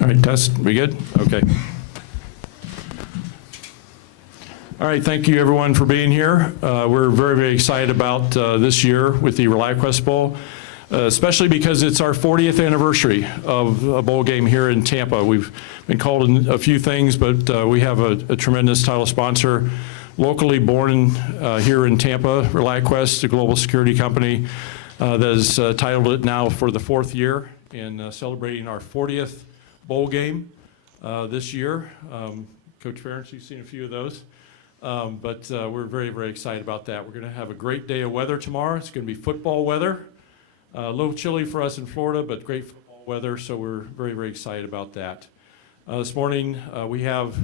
All right, test, we good? Okay. All right, thank you everyone for being here. We're very, very excited about this year with the ReliaQuest Bowl, especially because it's our 40th anniversary of a bowl game here in Tampa. We've been called in a few things, but we have a tremendous title sponsor, locally born here in Tampa, ReliaQuest, a global security company that has titled it now for the 4th year and celebrating our 40th bowl game this year. Coach Ferentz, you've seen a few of those. But we're very, very excited about that. We're going to have a great day of weather tomorrow. It's going to be football weather. A little chilly for us in Florida, but great football weather, so we're very, very excited about that. This morning, we have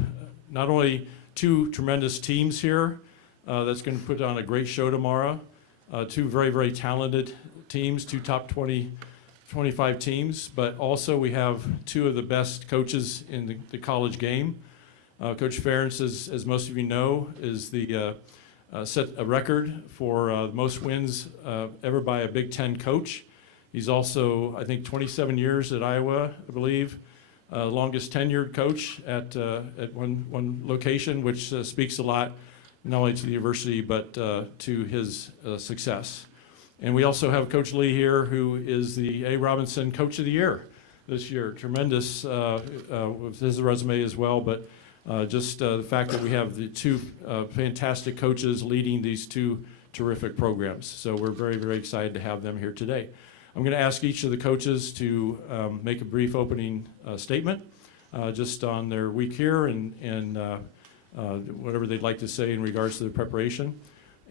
not only two tremendous teams here that's going to put on a great show tomorrow, two very, very talented teams, two top 25 teams, but also we have two of the best coaches in the college game. Coach Ferentz, as most of you know, is set a record for the most wins ever by a Big Ten coach. He's also, I think, 27 years at Iowa, I believe, longest tenured coach at one location, which speaks a lot not only to the university but to his success. And we also have Coach Lee here, who is the A. Robinson Coach of the Year this year. Tremendous with his resume as well, but just the fact that we have the two fantastic coaches leading these two terrific programs. So we're very, very excited to have them here today. I'm going to ask each of the coaches to make a brief opening statement just on their week here and whatever they'd like to say in regards to the preparation.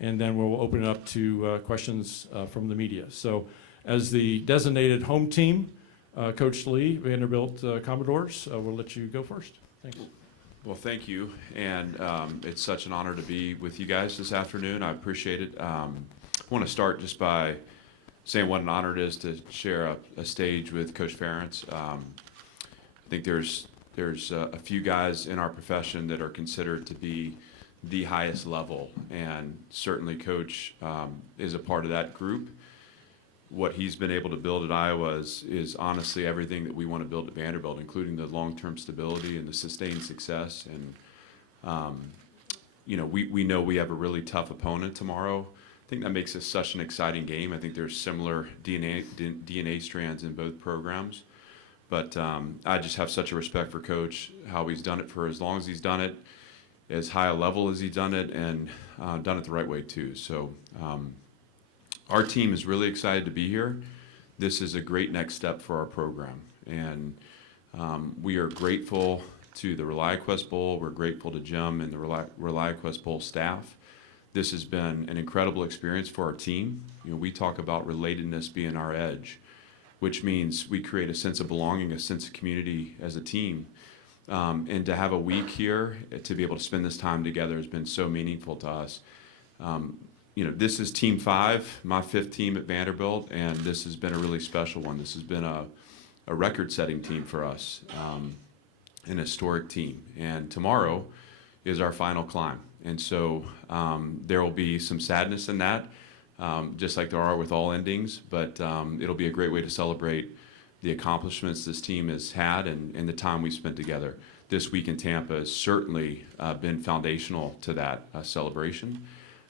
And then we'll open it up to questions from the media. So as the designated home team, Coach Lee, Vanderbilt Commodores, we'll let you go first. Thanks. Well, thank you, and it's such an honor to be with you guys this afternoon. I appreciate it. I want to start just by saying what an honor it is to share a stage with Coach Ferentz. I think there's a few guys in our profession that are considered to be the highest level, and certainly Coach is a part of that group. What he's been able to build at Iowa is honestly everything that we want to build at Vanderbilt, including the long-term stability and the sustained success. And we know we have a really tough opponent tomorrow. I think that makes this such an exciting game. I think there's similar DNA strands in both programs. But I just have such a respect for Coach, how he's done it for as long as he's done it, as high a level as he's done it, and done it the right way too. So. Our team is really excited to be here. This is a great next step for our program. And we are grateful to the ReliaQuest Bowl. We're grateful to Jim and the ReliaQuest Bowl staff. This has been an incredible experience for our team. We talk about relatedness being our edge, which means we create a sense of belonging, a sense of community as a team. And to have a week here, to be able to spend this time together has been so meaningful to us. This is Team 5, my 5th team at Vanderbilt, and this has been a really special one. This has been a record-setting team for us, an historic team. And tomorrow is our final climb. And so there will be some sadness in that, just like there are with all endings, but it'll be a great way to celebrate the accomplishments this team has had and the time we spent together. This week in Tampa has certainly been foundational to that celebration.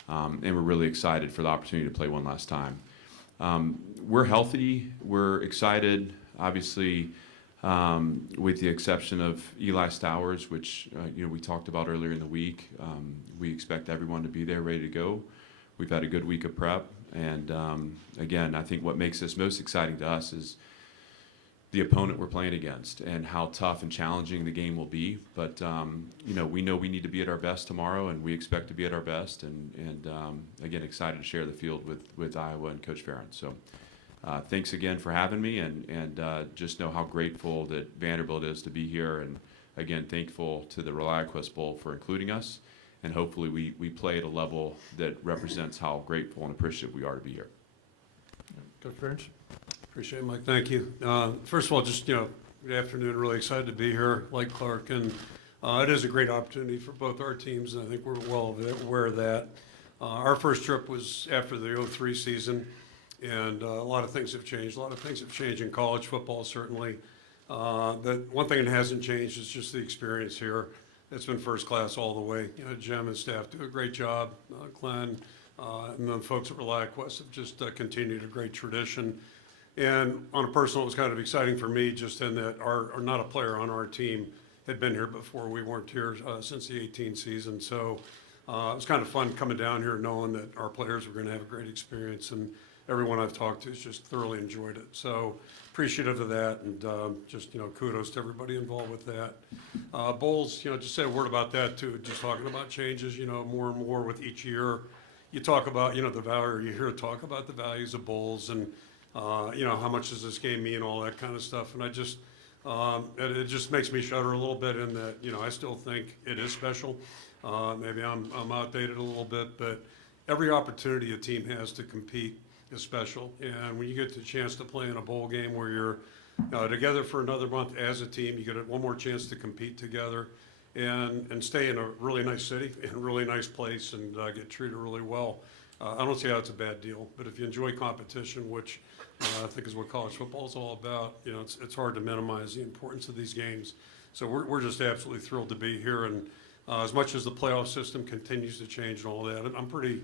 And we're really excited for the opportunity to play one last time. We're healthy. We're excited, obviously, with the exception of Eli Stowers, which we talked about earlier in the week. We expect everyone to be there, ready to go. We've had a good week of prep. And, again, I think what makes this most exciting to us is the opponent we're playing against and how tough and challenging the game will be. But, we know we need to be at our best tomorrow, and we expect to be at our best. And again, excited to share the field with Iowa and Coach Ferentz. So thanks again for having me, and just know how grateful that Vanderbilt is to be here. And, again, thankful to the ReliaQuest Bowl for including us. And hopefully we play at a level that represents how grateful and appreciative we are to be here. Coach Ferentz? Appreciate it, Mike. Thank you. First of all, just, good afternoon. Really excited to be here, like Clark. And it is a great opportunity for both our teams, and I think we're well aware of that. Our first trip was after the 03 season, and a lot of things have changed. A lot of things have changed in college football, certainly. The one thing that hasn't changed is just the experience here. It's been first class all the way. Jim and staff do a great job. Glenn and the folks at ReliaQuest have just continued a great tradition. And on a personal, it was kind of exciting for me just in that not a player on our team had been here before. We weren't here since the 18 season. So it was kind of fun coming down here knowing that our players were going to have a great experience. And everyone I've talked to has just thoroughly enjoyed it. So appreciative of that, and just, kudos to everybody involved with that. Bowls, just say a word about that too, just talking about changes, more and more with each year. You talk about, the value, you hear talk about the values of bowls and, how much does this game mean, all that kind of stuff. And I just, it just makes me shudder a little bit in that, I still think it is special. Maybe I'm outdated a little bit, but every opportunity a team has to compete is special. And when you get the chance to play in a bowl game where you're together for another month as a team, you get one more chance to compete together and stay in a really nice city, in a really nice place, and get treated really well. I don't see how it's a bad deal, but if you enjoy competition, which I think is what college football is all about, it's hard to minimize the importance of these games. So we're just absolutely thrilled to be here, and as much as the playoff system continues to change and all that, I'm pretty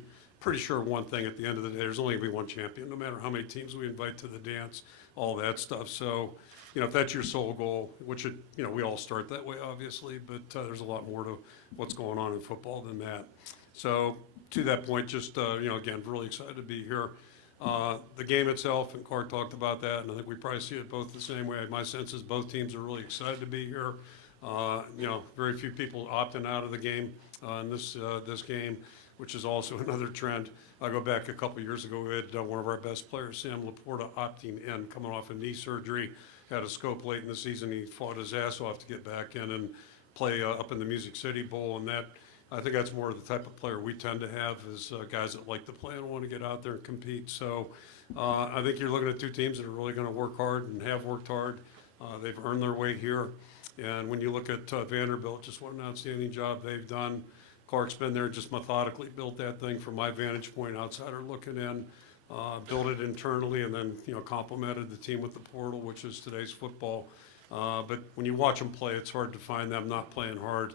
sure one thing at the end of the day, there's only going to be one champion, no matter how many teams we invite to the dance, all that stuff. So, if that's your sole goal, which, we all start that way, obviously, but there's a lot more to what's going on in football than that. So, to that point, just, again, really excited to be here. The game itself, and Clark talked about that, and I think we probably see it both the same way. My sense is both teams are really excited to be here. Very few people opting out of the game in this game, which is also another trend. I go back a couple years ago, we had one of our best players, Sam Laporta, opting in, coming off a knee surgery, had a scope late in the season. He fought his ass off to get back in and play up in the Music City Bowl, and I think that's more of the type of player we tend to have is guys that like to play and want to get out there and compete. So I think you're looking at two teams that are really going to work hard and have worked hard. They've earned their way here. And when you look at Vanderbilt, just what an outstanding job they've done. Clark's been there, just methodically built that thing from my vantage point, outsider looking in, built it internally, and then, complemented the team with the portal, which is today's football. But when you watch them play, it's hard to find them not playing hard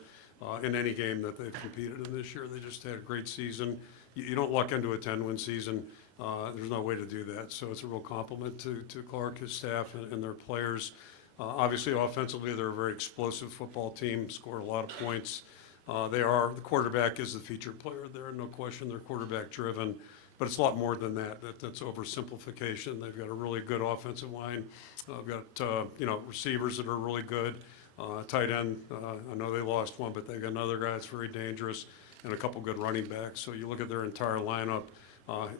in any game that they've competed in this year. They just had a great season. You don't luck into a 10-win season. There's no way to do that. So it's a real compliment to Clark, his staff, and their players. Obviously, offensively, they're a very explosive football team, scored a lot of points. The quarterback is the featured player there, no question. They're quarterback driven, but it's a lot more than that. That's oversimplification. They've got a really good offensive line. They've got, receivers that are really good. Tight end, I know they lost one, but they've got another guy that's very dangerous, and a couple good running backs. So you look at their entire lineup,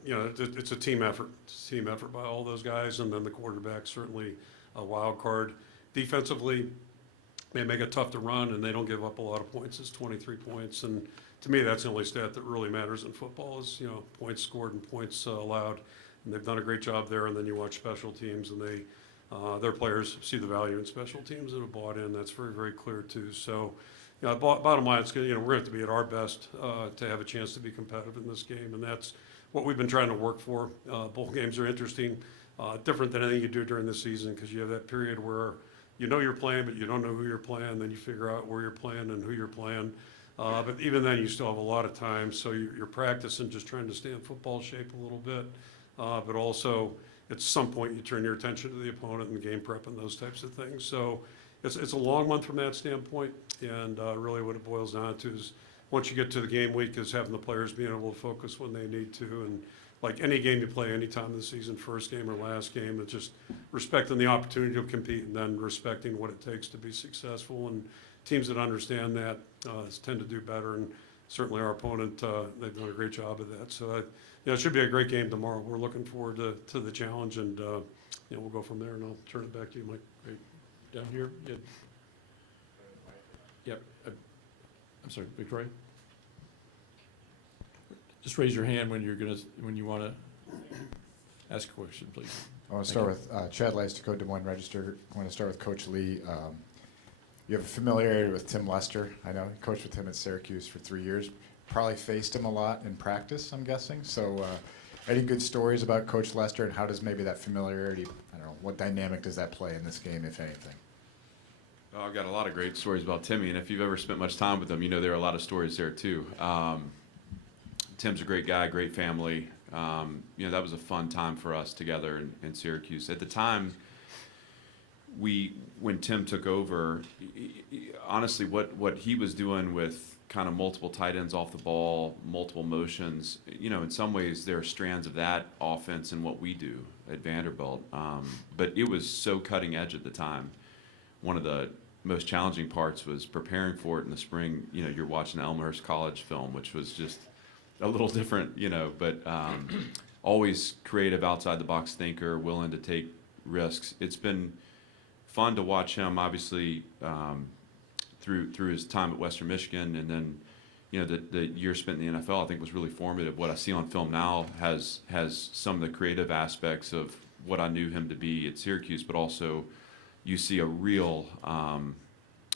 it's a team effort. It's a team effort by all those guys, and then the quarterback, certainly a wild card. Defensively, they make it tough to run, and they don't give up a lot of points. It's 23 points, and to me, that's the only stat that really matters in football is, points scored and points allowed, and they've done a great job there. And then you watch special teams, and their players see the value in special teams that have bought in. That's very, very clear too. So, bottom line, it's good. We're going to have to be at our best to have a chance to be competitive in this game, and that's what we've been trying to work for. Bowl games are interesting, different than anything you do during the season because you have that period where you're playing, but you don't know who you're playing. Then you figure out where you're playing and who you're playing. But even then, you still have a lot of time. So you're practicing, just trying to stay in football shape a little bit. But also, at some point, you turn your attention to the opponent and game prep and those types of things. So it's a long month from that standpoint. And really what it boils down to is once you get to the game week is having the players being able to focus when they need to. And like any game you play any time of the season, first game or last game, it's just respecting the opportunity to compete and then respecting what it takes to be successful. And teams that understand that tend to do better. And certainly our opponent, they've done a great job of that. So it should be a great game tomorrow. We're looking forward to the challenge, and we'll go from there. And I'll turn it back to you, Mike. Great. Down here. Yep. I'm sorry, Victoria. Just raise your hand when you want to ask a question, please. I want to start with Chad Lice, Dakota Des Moines Register. I want to start with Coach Lee. You have a familiarity with Tim Lester. I know you coached with him at Syracuse for 3 years. Probably faced him a lot in practice, I'm guessing. So any good stories about Coach Lester, and how does maybe that familiarity, I don't know, what dynamic does that play in this game, if anything? Oh, I've got a lot of great stories about Timmy, and if you've ever spent much time with him, you know there are a lot of stories there too. Tim's a great guy, great family. That was a fun time for us together in Syracuse. At the time, when Tim took over, honestly, what he was doing with kind of multiple tight ends off the ball, multiple motions, in some ways there are strands of that offense in what we do at Vanderbilt. But it was so cutting edge at the time. One of the most challenging parts was preparing for it in the spring. You're watching Elmhurst College film, which was just a little different, but always creative, outside the box thinker, willing to take risks. It's been fun to watch him, obviously, through his time at Western Michigan, and then the year spent in the NFL, I think, was really formative. What I see on film now has some of the creative aspects of what I knew him to be at Syracuse, but also you see a real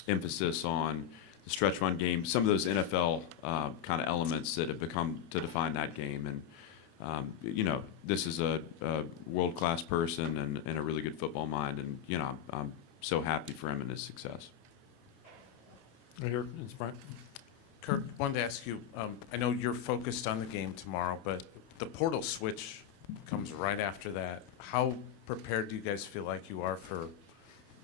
emphasis on the stretch run game, some of those NFL kind of elements that have become to define that game. And, this is a world-class person and a really good football mind, and, I'm so happy for him and his success. Right here, it's Brian. Kirk, wanted to ask you, I know you're focused on the game tomorrow, but the portal switch comes right after that. How prepared do you guys feel like you are for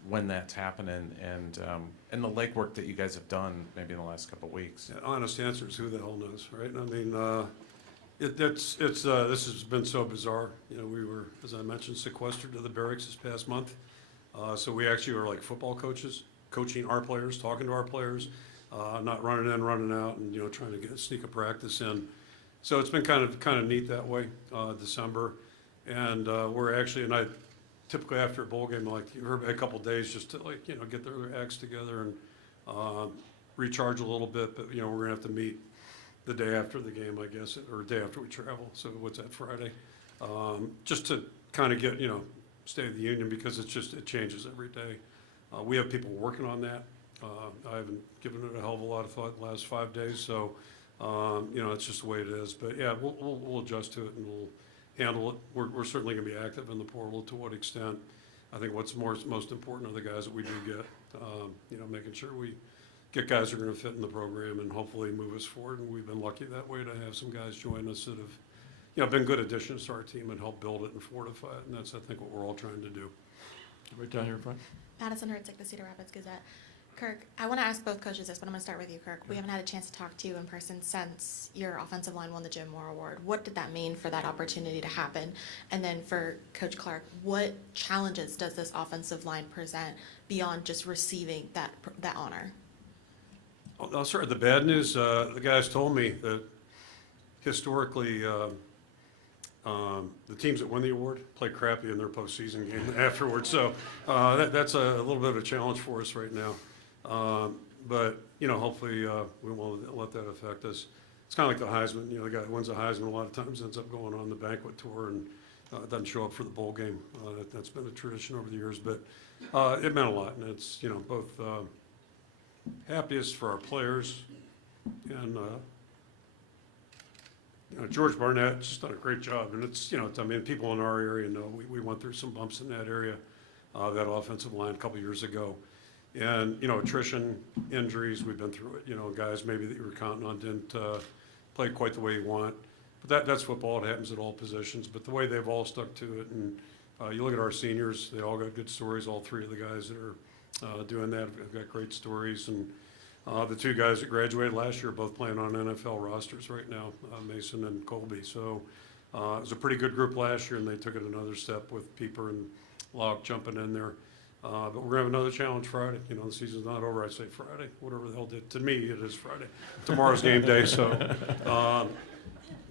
when that's happening, and the legwork that you guys have done maybe in the last couple of weeks? Yeah, honest answer is who the hell knows, right? I mean, this has been so bizarre. We were, as I mentioned, sequestered to the barracks this past month. So we actually are like football coaches, coaching our players, talking to our players, not running in, running out, and trying to sneak a practice in. So it's been kind of neat that way. December, and we're actually, and I typically after a bowl game, I like a couple days just to get their acts together and recharge a little bit. But we're gonna have to meet the day after the game, I guess, or day after we travel. So what's that, Friday? Just to kind of get State of the Union, because it changes every day. We have people working on that. I haven't given it a hell of a lot of thought the last 5 days, so it's just the way it is. But yeah, we'll adjust to it and we'll handle it. We're certainly going to be active in the portal. To what extent? I think what's most important are the guys that we do get. Making sure we get guys who are going to fit in the program and hopefully move us forward. And we've been lucky that way to have some guys join us that have, been good additions to our team and help build it and fortify it. And that's, I think, what we're all trying to do. Right down here in front. Madison Herzig, the Cedar Rapids Gazette. Kirk, I want to ask both coaches this, but I'm going to start with you, Kirk. We haven't had a chance to talk to you in person since your offensive line won the Jim Moore Award. What did that mean for that opportunity to happen? And then for Coach Clark, what challenges does this offensive line present beyond just receiving that honor? I'll start with the bad news. The guys told me that historically the teams that win the award play crappy in their postseason game afterwards. So that's a little bit of a challenge for us right now. But hopefully we won't let that affect us. It's kind of like the Heisman. The guy who wins the Heisman a lot of times ends up going on the banquet tour and doesn't show up for the bowl game. That's been a tradition over the years, but it meant a lot, and it's both happiest for our players and George Barnett just done a great job, and it's people in our area know we went through some bumps in that area, that offensive line a couple years ago, and attrition, injuries, we've been through it. Guys maybe that you were counting on didn't play quite the way you want, but that's football. It happens at all positions. But the way they've all stuck to it, and you look at our seniors, they all got good stories. All three of the guys that are doing that have got great stories, and the two guys that graduated last year are both playing on NFL rosters right now, Mason and Colby. So it was a pretty good group last year, and they took it another step with Pieper and Locke jumping in there. But we're going to have another challenge Friday. The season's not over. I say Friday. Whatever the hell did. To me, it is Friday. Tomorrow's game day, so I've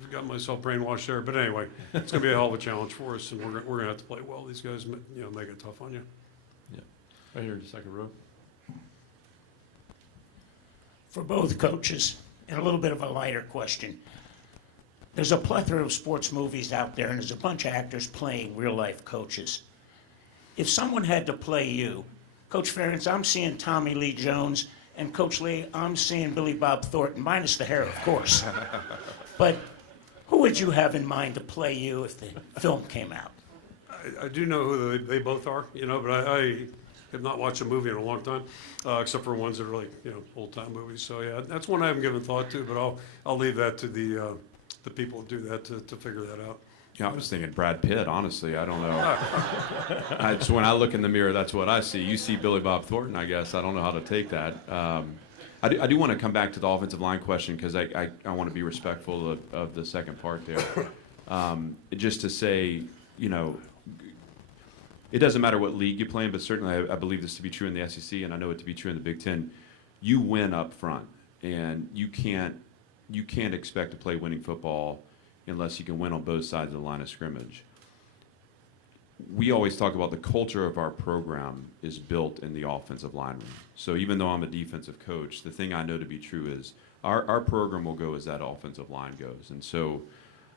got myself brainwashed there. But anyway, it's going to be a hell of a challenge for us, and we're going to have to play well. These guys, make it tough on you. Yeah. Right here in the second row. For both coaches, and a little bit of a lighter question. There's a plethora of sports movies out there, and there's a bunch of actors playing real-life coaches. If someone had to play you, Coach Ferentz, I'm seeing Tommy Lee Jones, and Coach Lee, I'm seeing Billy Bob Thornton, minus the hair, of course. But who would you have in mind to play you if the film came out? I do know who they both are, but have not watched a movie in a long time, except for ones that are like, old-time movies. So, yeah, that's one I haven't given thought to, but I'll leave that to the people who do that to figure that out. Yeah, I was thinking Brad Pitt, honestly. I don't know. It's when I look in the mirror, that's what I see. You see Billy Bob Thornton, I guess. I don't know how to take that. I do want to come back to the offensive line question because I want to be respectful of the second part there. Just to say, it doesn't matter what league you play in, but certainly I believe this to be true in the SEC, and I know it to be true in the Big Ten. You win up front, and you can't expect to play winning football unless you can win on both sides of the line of scrimmage. We always talk about the culture of our program is built in the offensive line room. So even though I'm a defensive coach, the thing I know to be true is our program will go as that offensive line goes. And so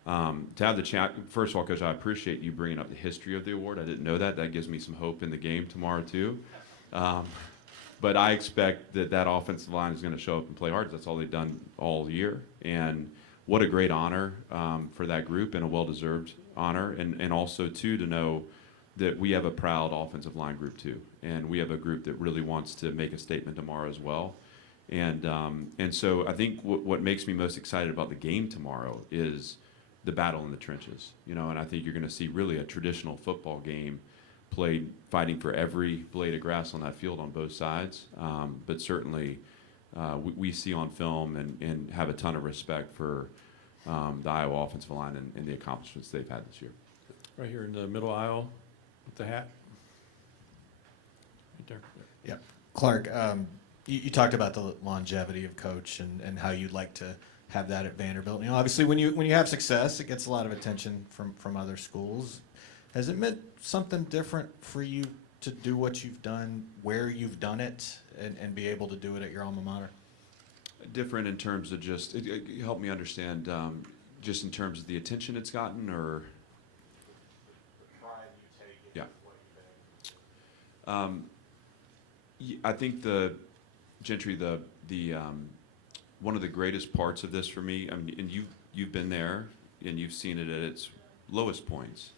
to have the chat, first of all, Coach, I appreciate you bringing up the history of the award. I didn't know that. That gives me some hope in the game tomorrow too. But I expect that offensive line is going to show up and play hard. That's all they've done all year. And what a great honor for that group, and a well-deserved honor. And also, too, to know that we have a proud offensive line group, too. And we have a group that really wants to make a statement tomorrow as well. And so I think what makes me most excited about the game tomorrow is the battle in the trenches. And I think you're going to see really a traditional football game played fighting for every blade of grass on that field on both sides. But certainly we see on film and have a ton of respect for the Iowa offensive line and the accomplishments they've had this year. Right here in the middle aisle with the hat. Right there. Yeah. Clark, you talked about the longevity of Coach and how you'd like to have that at Vanderbilt. Obviously when you have success, it gets a lot of attention from other schools. Has it meant something different for you to do what you've done, where you've done it, and be able to do it at your alma mater? Different in terms of just, help me understand, just in terms of the attention it's gotten, or? The pride you take in Yeah. what you've been. I think Gentry, one of the greatest parts of this for me, and you've been there and you've seen it at its lowest points.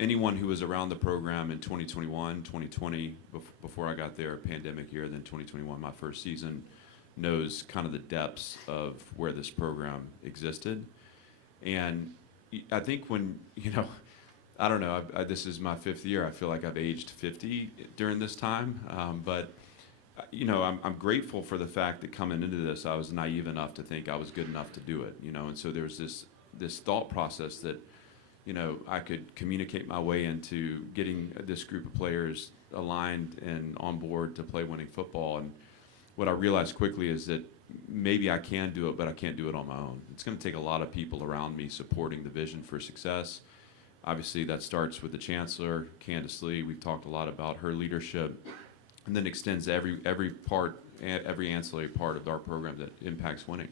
Anyone who was around the program in 2021, 2020, before I got there, pandemic year, then 2021, my first season, knows kind of the depths of where this program existed. And I think when, I don't know, this is my 5th year. I feel like I've aged 50 during this time. But I'm grateful for the fact that coming into this, I was naive enough to think I was good enough to do it, and so there was this thought process that, I could communicate my way into getting this group of players aligned and on board to play winning football. And what I realized quickly is that maybe I can do it, but I can't do it on my own. It's going to take a lot of people around me supporting the vision for success. Obviously, that starts with the chancellor, Candace Lee. We've talked a lot about her leadership, and then extends to every ancillary part of our program that impacts winning.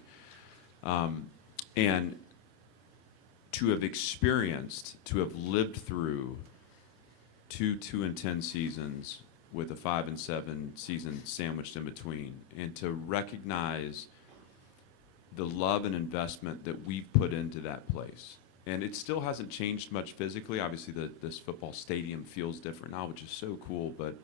And to have experienced, to have lived through 2-10 seasons with a 5-7 season sandwiched in between, and to recognize the love and investment that we've put into that place. And it still hasn't changed much physically. Obviously, this football stadium feels different now, which is so cool, but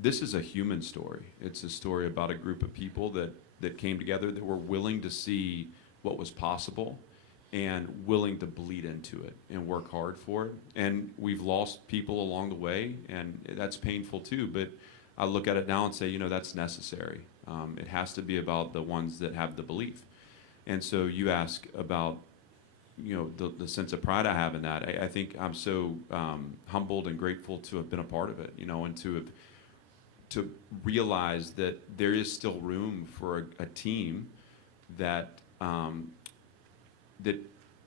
this is a human story. It's a story about a group of people that came together, that were willing to see what was possible and willing to bleed into it and work hard for it. And we've lost people along the way, and that's painful too, but I look at it now and say, that's necessary. It has to be about the ones that have the belief. And so you ask about, the sense of pride I have in that. I think I'm so humbled and grateful to have been a part of it, and to realize that there is still room for a team that that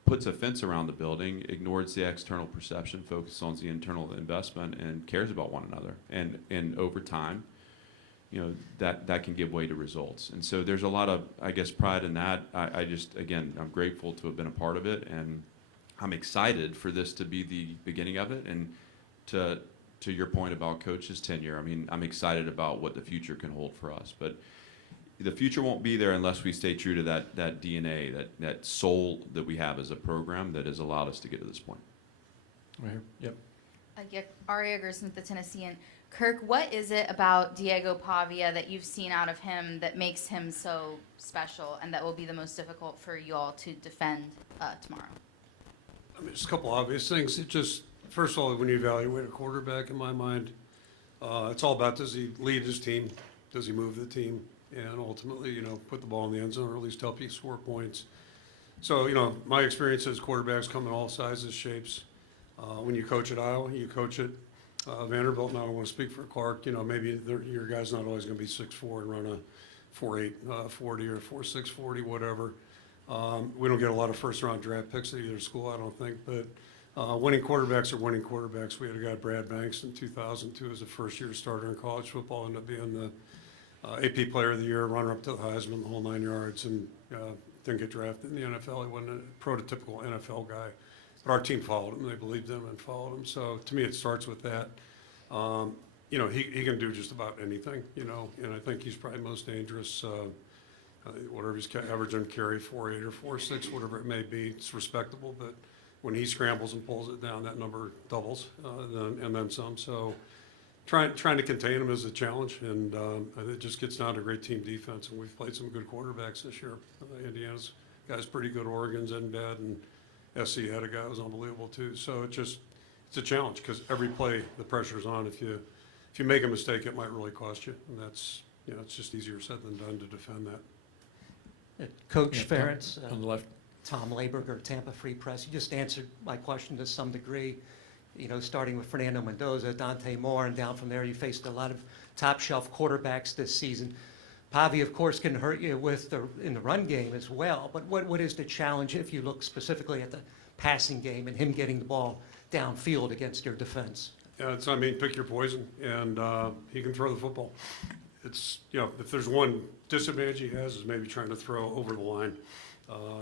puts a fence around the building, ignores the external perception, focuses on the internal investment, and cares about one another. And over time, that can give way to results. And so there's a lot of, I guess, pride in that. I'm grateful to have been a part of it, and I'm excited for this to be the beginning of it. And to your point about Coach's tenure, I'm excited about what the future can hold for us. But the future won't be there unless we stay true to that DNA, that soul that we have as a program that has allowed us to get to this point. Right here. Yep. Aria Gersmith, the Tennessean. Kirk, what is it about Diego Pavia that you've seen out of him that makes him so special and that will be the most difficult for you all to defend tomorrow? I mean, just a couple obvious things. It just, first of all, when you evaluate a quarterback, in my mind, it's all about, does he lead his team? Does he move the team? And ultimately, you know, put the ball in the end zone or at least help you score points. So, you know, my experience is quarterbacks come in all sizes, shapes. When you coach at Iowa, you coach at Vanderbilt. Now I don't want to speak for Clark. You know, maybe your guy's not always going to be 6'4" and run a 4.8 40 or 4.6 40, whatever. We don't get a lot of first-round draft picks at either school, I don't think. But winning quarterbacks are winning quarterbacks. We had a guy, Brad Banks, in 2002 as a first-year starter in college football, ended up being the AP Player of the Year, runner-up to the Heisman, the whole 9 yards, and didn't get drafted in the NFL. He wasn't a prototypical NFL guy. But our team followed him. They believed him and followed him. So to me, it starts with that. You know, he can do just about anything, you know, and I think he's probably most dangerous. Whatever he's averaging carry, 4.8 or 4.6, whatever it may be, it's respectable. But when he scrambles and pulls it down, that number doubles and then some. So trying to contain him is a challenge, and it just gets down to great team defense. And we've played some good quarterbacks this year. Indiana's guy's pretty good. Oregon's isn't bad, and SC had a guy who was unbelievable too. So it's a challenge because every play the pressure's on. If you make a mistake, it might really cost you, and that's, you know, it's just easier said than done to defend that. Coach Ferentz, On the left. Tom Laberger, Tampa Free Press. You just answered my question to some degree. You know, starting with Fernando Mendoza, Dante Moore, and down from there, you faced a lot of top-shelf quarterbacks this season. Pavia, of course, can hurt you in the run game as well. But what is the challenge if you look specifically at the passing game and him getting the ball downfield against your defense? Yeah, I mean, pick your poison, and he can throw the football. It's, you know, if there's one disadvantage he has is maybe trying to throw over the line,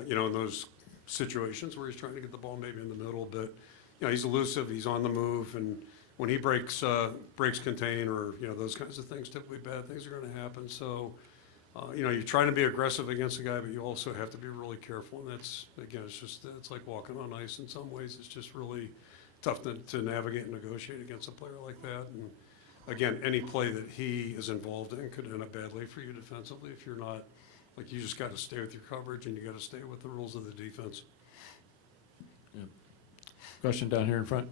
you know, in those situations where he's trying to get the ball maybe in the middle. But, you know, he's elusive, he's on the move, and when he breaks contain or, you know, those kinds of things, typically bad things are going to happen. So, you know, you're trying to be aggressive against a guy, but you also have to be really careful. And that's, again, it's like walking on ice in some ways. It's just really tough to navigate and negotiate against a player like that. And again, any play that he is involved in could end up badly for you defensively if you're not, like, you just got to stay with your coverage and you got to stay with the rules of the defense. Yeah. Question down here in front.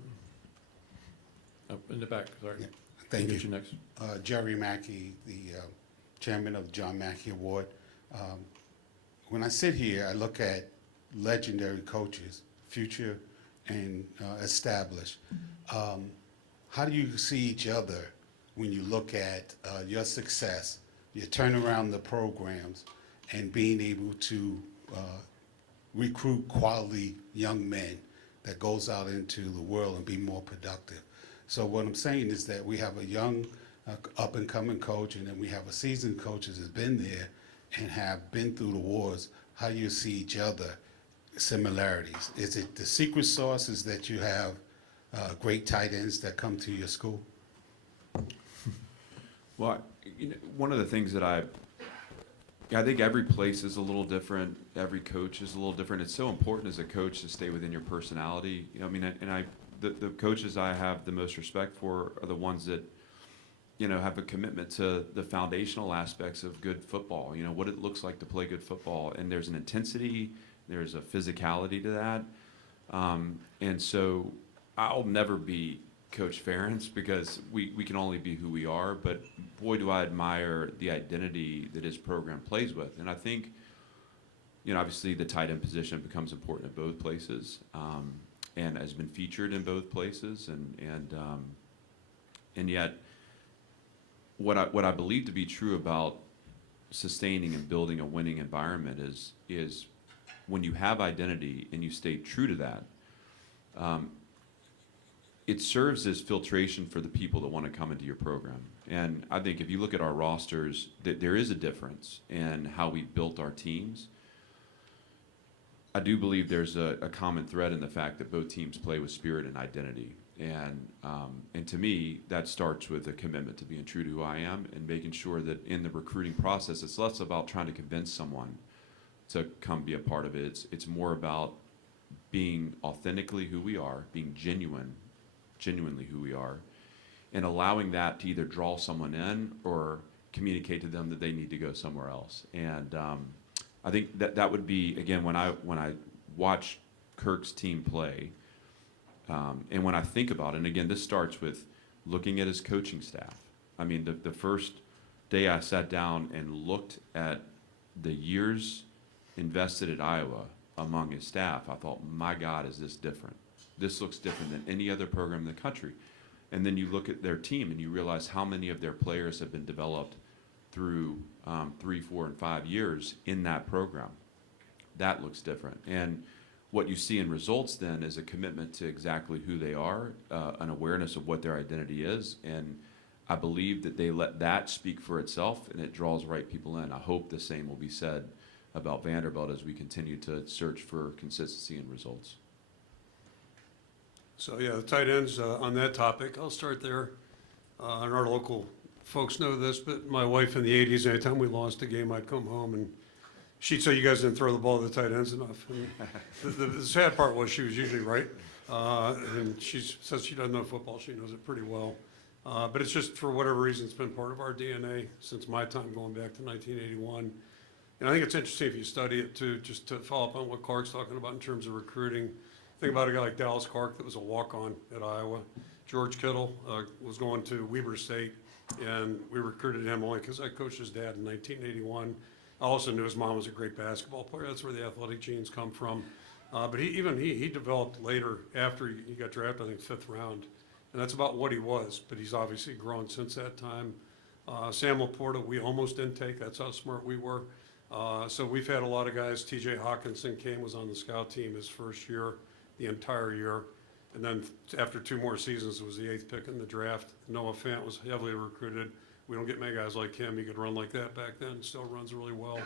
Oh, in the back, sorry. Yeah, thank We'll you. get you next. Jerry Mackey, the chairman of the John Mackey Award. When I sit here, I look at legendary coaches, future and established. How do you see each other when you look at your success, you turn around the programs, and being able to recruit quality young men that goes out into the world and be more productive? So what I'm saying is that we have a young, up-and-coming coach, and then we have a seasoned coach that has been there and have been through the wars. How do you see each other, similarities? Is it the secret sauce is that you have great tight ends that come to your school? Well, you know, one of the things that I think every place is a little different. Every coach is a little different. It's so important as a coach to stay within your personality. You know, I mean, and the coaches I have the most respect for are the ones that, you know, have a commitment to the foundational aspects of good football. You know, what it looks like to play good football, and there's an intensity, there's a physicality to that, and so I'll never be Coach Ferentz because we can only be who we are. But boy, do I admire the identity that his program plays with, and I think, you know, obviously the tight end position becomes important at both places. And has been featured in both places, and yet, what I believe to be true about sustaining and building a winning environment is when you have identity and you stay true to that, it serves as filtration for the people that want to come into your program. And I think if you look at our rosters, that there is a difference in how we built our teams. I do believe there's a common thread in the fact that both teams play with spirit and identity. And to me, that starts with a commitment to being true to who I am and making sure that in the recruiting process, it's less about trying to convince someone to come be a part of it. It's more about being authentically who we are, being genuine, genuinely who we are, and allowing that to either draw someone in or communicate to them that they need to go somewhere else. And I think that would be, again, when I watch Kirk's team play, and when I think about it, and again, this starts with looking at his coaching staff. I mean, the first day I sat down and looked at the years invested at Iowa among his staff, I thought, my God, is this different? This looks different than any other program in the country. And then you look at their team and you realize how many of their players have been developed through 3, 4, and 5 years in that program. That looks different. And what you see in results then is a commitment to exactly who they are, an awareness of what their identity is, and I believe that they let that speak for itself and it draws right people in. I hope the same will be said about Vanderbilt as we continue to search for consistency and results. So yeah, the tight ends, on that topic, I'll start there. And our local folks know this, but my wife in the 80s, anytime we lost a game, I'd come home and she'd say, you guys didn't throw the ball to the tight ends enough. And the sad part was she was usually right. And she says she doesn't know football. She knows it pretty well. But it's just, for whatever reason, it's been part of our DNA since my time, going back to 1981. And I think it's interesting if you study it too, just to follow up on what Clark's talking about in terms of recruiting. Think about a guy like Dallas Clark that was a walk-on at Iowa. George Kittle was going to Weber State, and we recruited him only because I coached his dad in 1981. I also knew his mom was a great basketball player. That's where the athletic genes come from. But he developed later after he got drafted, I think 5th round. And that's about what he was, but he's obviously grown since that time. Sam Laporta, we almost didn't take. That's how smart we were. So we've had a lot of guys. TJ Hawkinson was on the scout team his first year, the entire year. And then after 2 more seasons, was the 8th pick in the draft. Noah Fant was heavily recruited. We don't get many guys like him. He could run like that back then, still runs really well.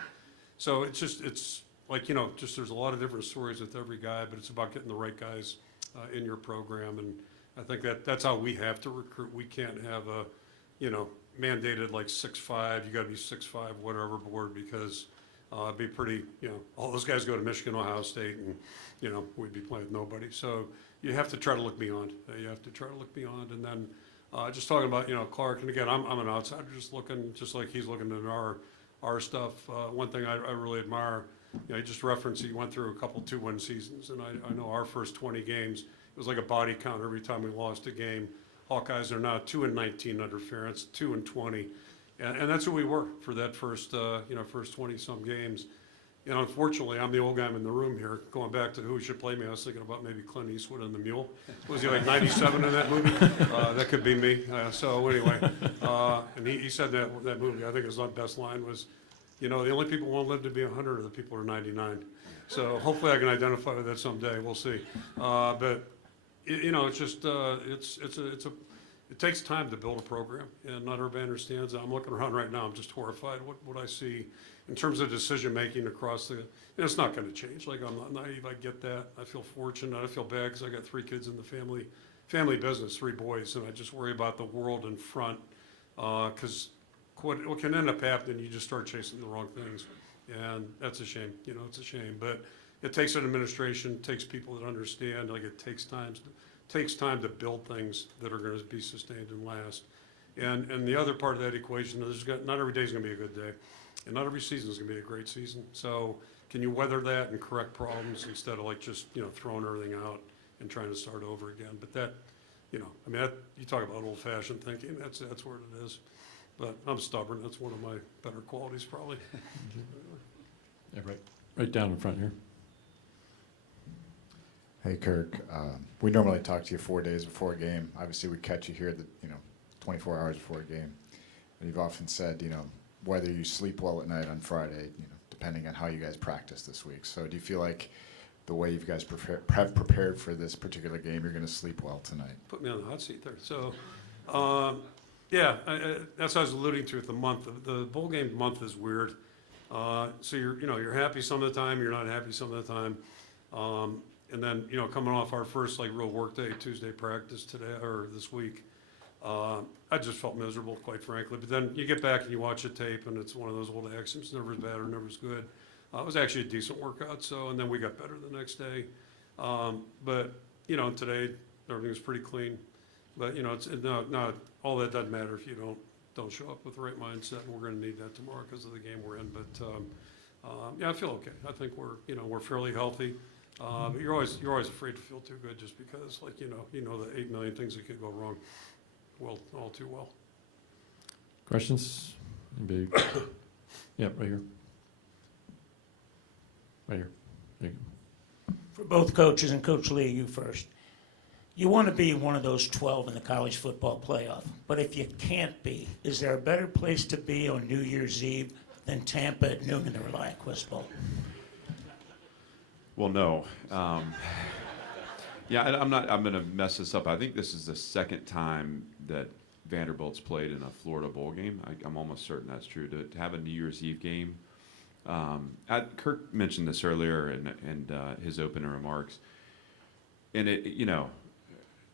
So it's like, there's a lot of different stories with every guy, but it's about getting the right guys in your program. And I think that's how we have to recruit. We can't have a, mandated like 6'5", you gotta be 6'5", whatever board, because it'd be pretty, all those guys go to Michigan, Ohio State, and, we'd be playing with nobody. So you have to try to look beyond. You have to try to look beyond. And then just talking about, Clark, and again, I'm an outsider just looking, just like he's looking at our stuff. One thing I really admire, he just referenced he went through a couple 2-win seasons, and I know our first 20 games, it was like a body count every time we lost a game. Hawkeyes are now 2-19 under Ferentz, 2-20, and that's who we were for that first 20-some games. And unfortunately, I'm the old guy in the room here. Going back to who should play me, I was thinking about maybe Clint Eastwood in The Mule. Was he like 97 in that movie? That could be me. So anyway, and he said that movie, I think his best line was, the only people who won't live to be 100 are the people who are 99. So hopefully I can identify with that someday. We'll see. But it's just it takes time to build a program, and not everybody understands that. I'm looking around right now. I'm just horrified what I see in terms of decision making across the. And it's not going to change. Like, I'm not naive. I get that. I feel fortunate. I feel bad because I got 3 kids in the family business, 3 boys, and I just worry about the world in front. Because what can end up happening, you just start chasing the wrong things, and that's a shame. It's a shame, but. It takes an administration, it takes people that understand, like it takes time to build things that are going to be sustained and last. And the other part of that equation, not every day is going to be a good day, and not every season is going to be a great season. So can you weather that and correct problems instead of like just, throwing everything out and trying to start over again? But that, you talk about old-fashioned thinking, that's where it is. But I'm stubborn, that's one of my better qualities probably. Yeah, right down in front here. Hey, Kirk. We normally talk to you 4 days before a game. Obviously, we catch you here 24 hours before a game. And you've often said, whether you sleep well at night on Friday, depending on how you guys practice this week. So do you feel like the way you guys have prepared for this particular game, you're going to sleep well tonight? Put me on the hot seat there. So, yeah, that's what I was alluding to with the month. The bowl game month is weird. So you're happy some of the time, you're not happy some of the time. And then, coming off our first real work day, Tuesday practice today or this week, I just felt miserable, quite frankly. But then you get back and you watch the tape, and it's one of those old axioms: never is bad or never is good. It was actually a decent workout. And then we got better the next day. But today everything was pretty clean. But, all that doesn't matter if you don't show up with the right mindset, and we're gonna need that tomorrow because of the game we're in. But, yeah, I feel okay. I think we're fairly healthy. But you're always afraid to feel too good just because, the 8 million things that could go wrong, well, all too well. Questions? Anybody? Yeah, right here. Right here. There you go. For both coaches, and Coach Lee, you first. You want to be one of those 12 in the college football playoff, but if you can't be, is there a better place to be on New Year's Eve than Tampa at noon in the ReliaQuest Bowl? Well, no. Yeah, I'm going to mess this up. I think this is the second time that Vanderbilt's played in a Florida bowl game. I'm almost certain that's true. To have a New Year's Eve game. Kirk mentioned this earlier in his opening remarks. And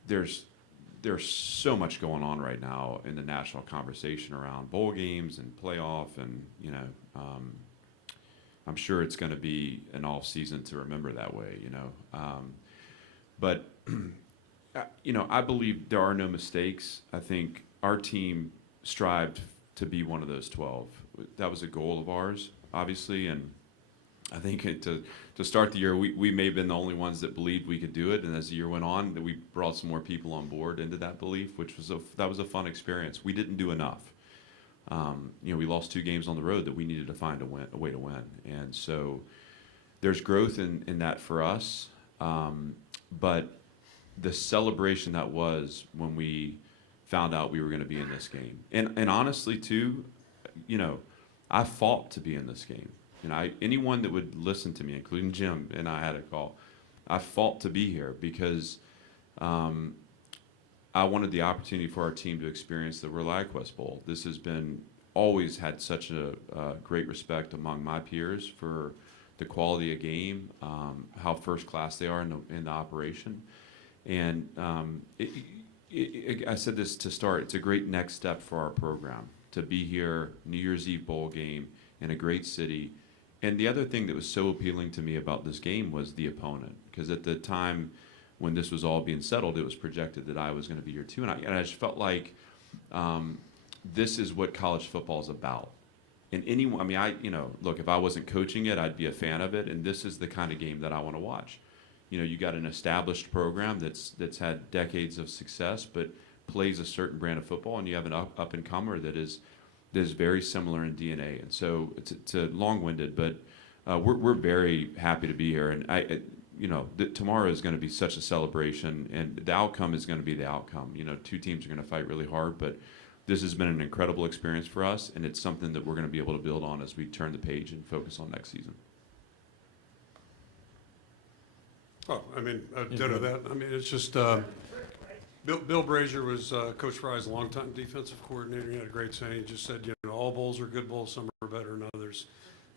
there's so much going on right now in the national conversation around bowl games and playoff, and I'm sure it's going to be an off season to remember that way. But I believe there are no mistakes. I think our team strived to be one of those 12. That was a goal of ours, obviously, and I think to start the year, we may have been the only ones that believed we could do it, and as the year went on, we brought some more people on board into that belief, which was that was a fun experience. We didn't do enough. We lost 2 games on the road that we needed to find a way to win, and so there's growth in that for us. But the celebration that was when we found out we were going to be in this game, and honestly too, I fought to be in this game. Anyone that would listen to me, including Jim and I had a call, I fought to be here because I wanted the opportunity for our team to experience the ReliaQuest Bowl. This has always had such a great respect among my peers for the quality of game, how first class they are in the operation. And I said this to start, it's a great next step for our program to be here, New Year's Eve bowl game in a great city. And the other thing that was so appealing to me about this game was the opponent, because at the time when this was all being settled, it was projected that I was going to be here too. And I just felt like this is what college football is about. And anyone, look, if I wasn't coaching it, I'd be a fan of it. And this is the kind of game that I want to watch. You got an established program that's had decades of success, but plays a certain brand of football, and you have an up-and-comer that is very similar in DNA. And so it's a long-winded, but we're very happy to be here. And tomorrow is going to be such a celebration, and the outcome is going to be the outcome. 2 teams are going to fight really hard, but this has been an incredible experience for us, and it's something that we're going to be able to build on as we turn the page and focus on next season. Oh, ditto that. It's just, Bill Brazier was Coach Fry's longtime defensive coordinator. He had a great saying. He just said, all bowls are good bowls, some are better than others.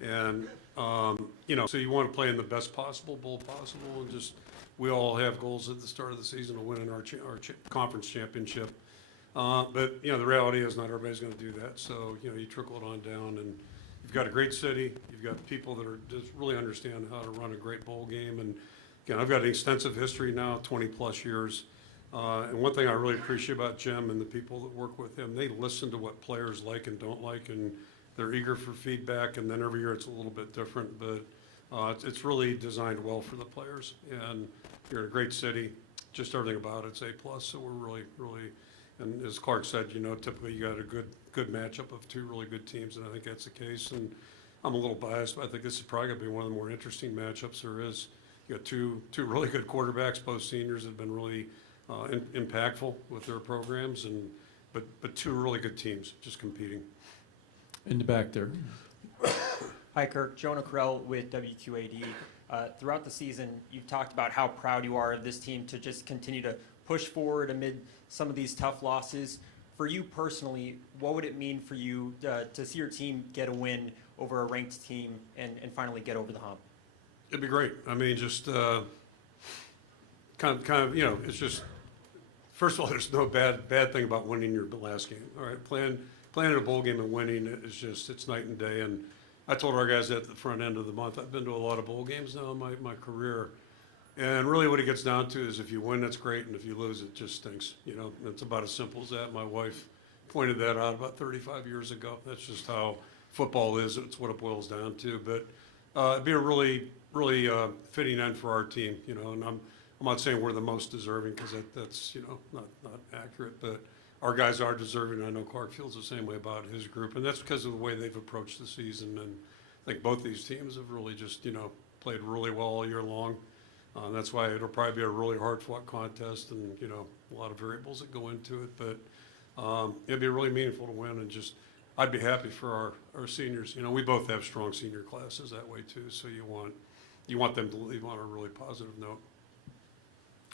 And, so you want to play in the best possible bowl possible, and just, we all have goals at the start of the season to win in our conference championship. But, the reality is not everybody's going to do that. So, you trickle it on down, and you've got a great city. You've got people that just really understand how to run a great bowl game. And, again, I've got an extensive history now, 20-plus years. And one thing I really appreciate about Jim and the people that work with him, they listen to what players like and don't like, and they're eager for feedback, and then every year it's a little bit different, but it's really designed well for the players. And you're in a great city, just everything about it's A+, so we're really, really, and as Clark said, typically you got a good matchup of 2 really good teams, and I think that's the case. And I'm a little biased, but I think this is probably going to be one of the more interesting matchups there is. You got two really good quarterbacks, both seniors, that have been really impactful with their programs, but 2 really good teams just competing. In the back there. Hi, Kirk. Jonah Krell with WQAD. Throughout the season, you've talked about how proud you are of this team to just continue to push forward amid some of these tough losses. For you personally, what would it mean for you to see your team get a win over a ranked team and finally get over the hump? It'd be great. Just kind of, it's just, first of all, there's no bad thing about winning your last game. All right, playing a bowl game and winning is just, it's night and day. And I told our guys at the front end of the month, I've been to a lot of bowl games now in my career. And really what it gets down to is if you win, that's great, and if you lose, it just stinks. You know, it's about as simple as that. My wife pointed that out about 35 years ago. That's just how football is. It's what it boils down to. But it'd be a really fitting end for our team, you know, and I'm not saying we're the most deserving because that's, you know, not accurate, but our guys are deserving. I know Clark feels the same way about his group, and that's because of the way they've approached the season. And I think both these teams have really just, you know, played really well all year long. That's why it'll probably be a really hard-fought contest, and, you know, a lot of variables that go into it. But it'd be really meaningful to win, and just I'd be happy for our seniors. You know, we both have strong senior classes that way too, so you want them to leave on a really positive note.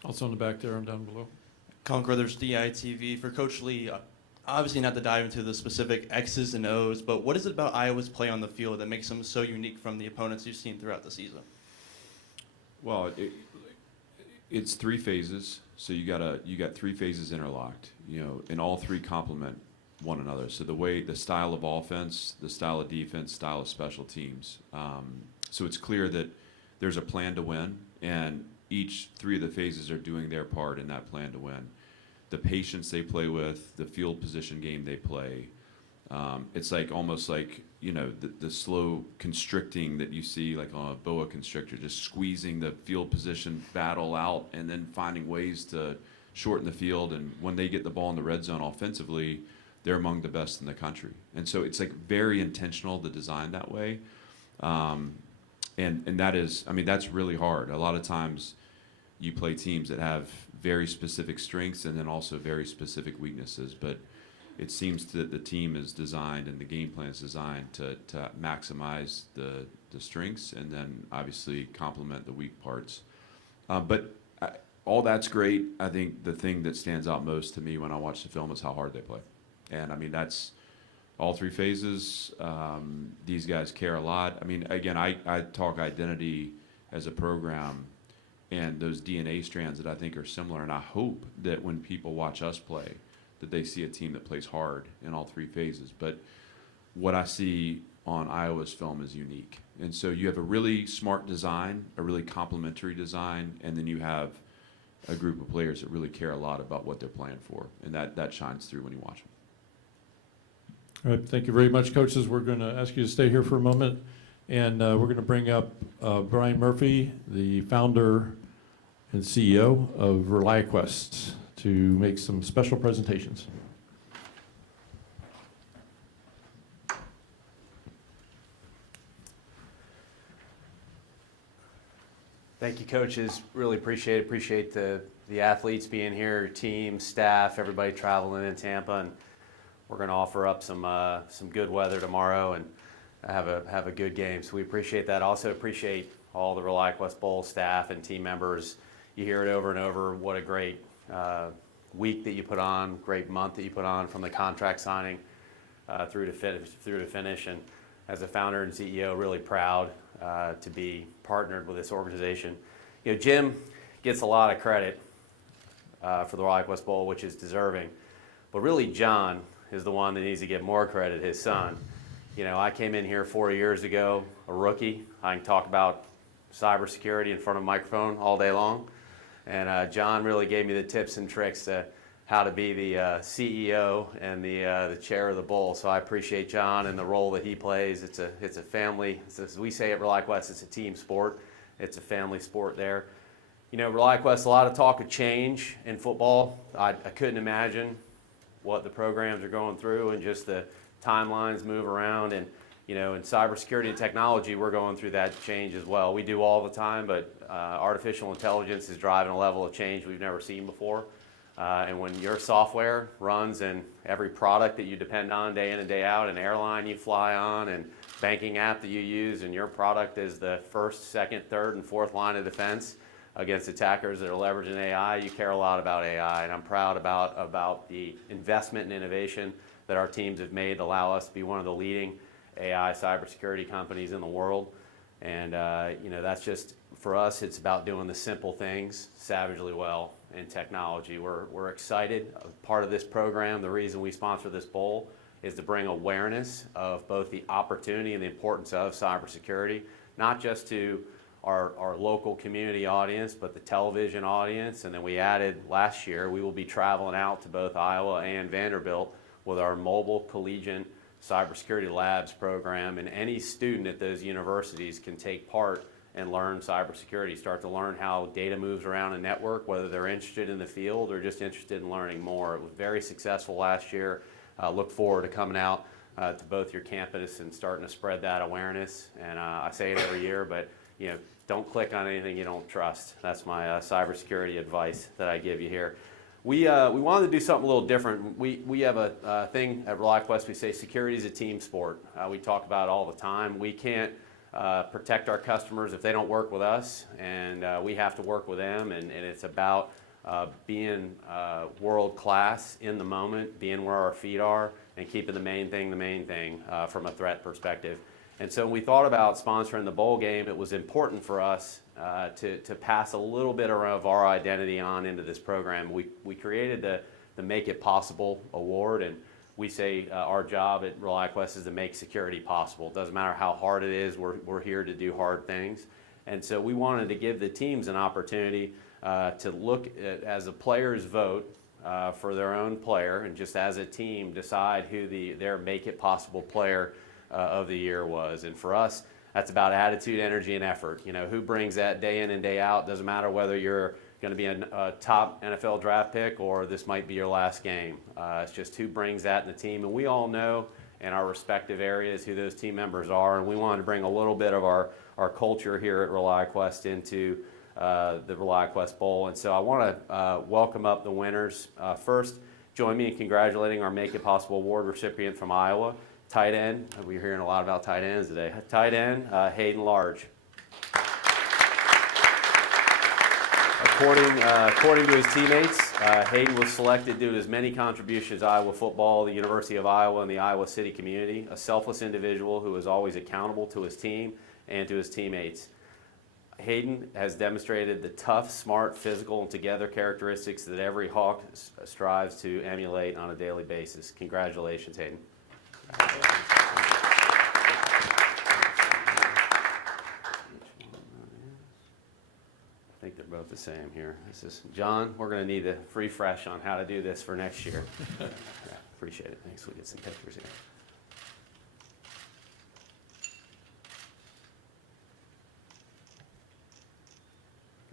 Also in the back there and down below. Colin Crothers, DITV. For Coach Lee, obviously not to dive into the specific X's and O's, but what is it about Iowa's play on the field that makes them so unique from the opponents you've seen throughout the season? Well, it's 3 phases, so you got 3 phases interlocked, you know, and all 3 complement one another. So the style of offense, the style of defense, style of special teams. So it's clear that there's a plan to win, and each 3 of the phases are doing their part in that plan to win. The patience they play with, the field position game they play. It's like almost like, you know, the slow constricting that you see like on a boa constrictor, just squeezing the field position battle out and then finding ways to shorten the field. And when they get the ball in the red zone offensively, they're among the best in the country. And so it's like very intentional to design that way. And that is, I mean, that's really hard. A lot of times you play teams that have very specific strengths and then also very specific weaknesses. But it seems that the team is designed and the game plan is designed to maximize the strengths and then obviously complement the weak parts. But all that's great. I think the thing that stands out most to me when I watch the film is how hard they play. And I mean, that's all 3 phases. These guys care a lot. I mean, again, I talk identity as a program and those DNA strands that I think are similar. And I hope that when people watch us play, that they see a team that plays hard in all 3 phases. But what I see on Iowa's film is unique. And so you have a really smart design, a really complementary design, and then you have a group of players that really care a lot about what they're playing for. And that shines through when you watch them. All right, thank you very much, coaches. We're going to ask you to stay here for a moment, and we're going to bring up Brian Murphy, the founder and CEO of ReliaQuest, to make some special presentations. Thank you, coaches. Really appreciate the athletes being here, your team, staff, everybody traveling in Tampa, and we're going to offer up some good weather tomorrow and have a good game. So we appreciate that. Also appreciate all the ReliaQuest Bowl staff and team members. You hear it over and over. What a great week that you put on, great month that you put on from the contract signing through to finish. And as a founder and CEO, really proud to be partnered with this organization. You know, Jim gets a lot of credit for the ReliaQuest Bowl, which is deserving. But really, John is the one that needs to get more credit, his son. You know, I came in here 4 years ago, a rookie. I can talk about cybersecurity in front of a microphone all day long. And John really gave me the tips and tricks to how to be the CEO and the chair of the bowl. So I appreciate John and the role that he plays. It's a family. As we say at ReliaQuest, it's a team sport. It's a family sport there. You know, ReliaQuest, a lot of talk of change in football. I couldn't imagine what the programs are going through and just the timelines move around. And, you know, in cybersecurity and technology, we're going through that change as well. We do all the time, but artificial intelligence is driving a level of change we've never seen before. And when your software runs in every product that you depend on day in and day out, an airline you fly on, and banking app that you use, and your product is the first, second, third, and fourth line of defense against attackers that are leveraging AI, you care a lot about AI. And I'm proud about the investment and innovation that our teams have made to allow us to be one of the leading AI cybersecurity companies in the world. And you know, that's just, for us, it's about doing the simple things savagely well in technology. We're excited. Part of this program, the reason we sponsor this bowl, is to bring awareness of both the opportunity and the importance of cybersecurity, not just to our local community audience, but the television audience. And then we added last year, we will be traveling out to both Iowa and Vanderbilt with our mobile collegiate cybersecurity labs program. And any student at those universities can take part and learn cybersecurity, start to learn how data moves around a network, whether they're interested in the field or just interested in learning more. It was very successful last year. Look forward to coming out to both your campus and starting to spread that awareness. And I say it every year, but don't click on anything you don't trust. That's my cybersecurity advice that I give you here. We wanted to do something a little different. We have a thing at ReliaQuest. We say security is a team sport. We talk about it all the time. We can't protect our customers if they don't work with us, and we have to work with them. And it's about being world class in the moment, being where our feet are, and keeping the main thing from a threat perspective. And so when we thought about sponsoring the bowl game, it was important for us to pass a little bit of our identity on into this program. We created the Make It Possible award, and we say our job at ReliaQuest is to make security possible. It doesn't matter how hard it is, we're here to do hard things. And so we wanted to give the teams an opportunity to look at, as a player's vote for their own player, and just as a team decide who their Make It Possible player of the year was. And for us, that's about attitude, energy, and effort. Who brings that day in and day out. Doesn't matter whether you're going to be a top NFL draft pick or this might be your last game. It's just who brings that in the team. And we all know in our respective areas who those team members are. And we wanted to bring a little bit of our culture here at ReliaQuest into the ReliaQuest Bowl. And so I want to welcome up the winners. First, join me in congratulating our Make It Possible Award recipient from Iowa, tight end. We're hearing a lot about tight ends today. Tight end, Hayden Large. According to his teammates, Hayden was selected due to his many contributions to Iowa football, the University of Iowa, and the Iowa City community, a selfless individual who is always accountable to his team and to his teammates. Hayden has demonstrated the tough, smart, physical, and together characteristics that every Hawk strives to emulate on a daily basis. Congratulations, Hayden. I think they're both the same here. This is John. We're going to need a refresh on how to do this for next year. Yeah, appreciate it. Thanks. We'll get some pictures here.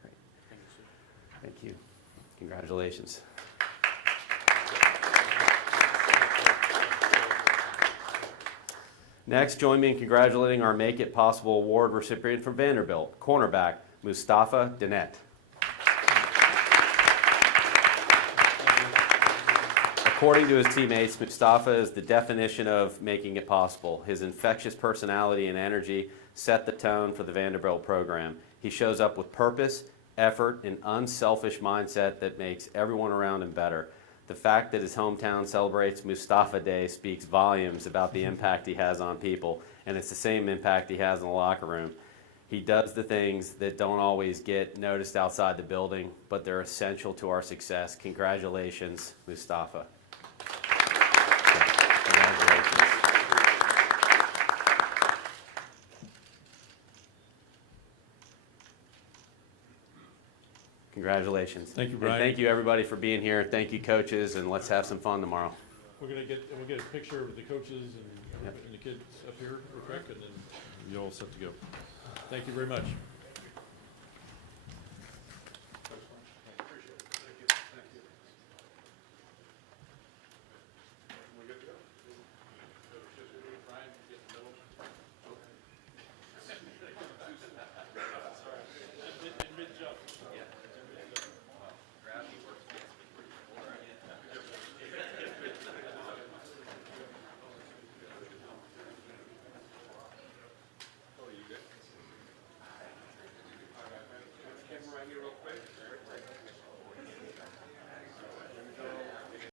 Great. Thank you. Congratulations. Next, join me in congratulating our Make It Possible Award recipient from Vanderbilt, cornerback Mustafa Dinet. According to his teammates, Mustafa is the definition of making it possible. His infectious personality and energy set the tone for the Vanderbilt program. He shows up with purpose, effort, and unselfish mindset that makes everyone around him better. The fact that his hometown celebrates Mustafa Day speaks volumes about the impact he has on people, and it's the same impact he has in the locker room. He does the things that don't always get noticed outside the building, but they're essential to our success. Congratulations, Mustafa. Congratulations. Congratulations. Thank you, Brian. And thank you, everybody, for being here. Thank you, coaches, and let's have some fun tomorrow. We'll get a picture of the coaches and the kids up here real quick, and then you're all set to go. Thank you very much.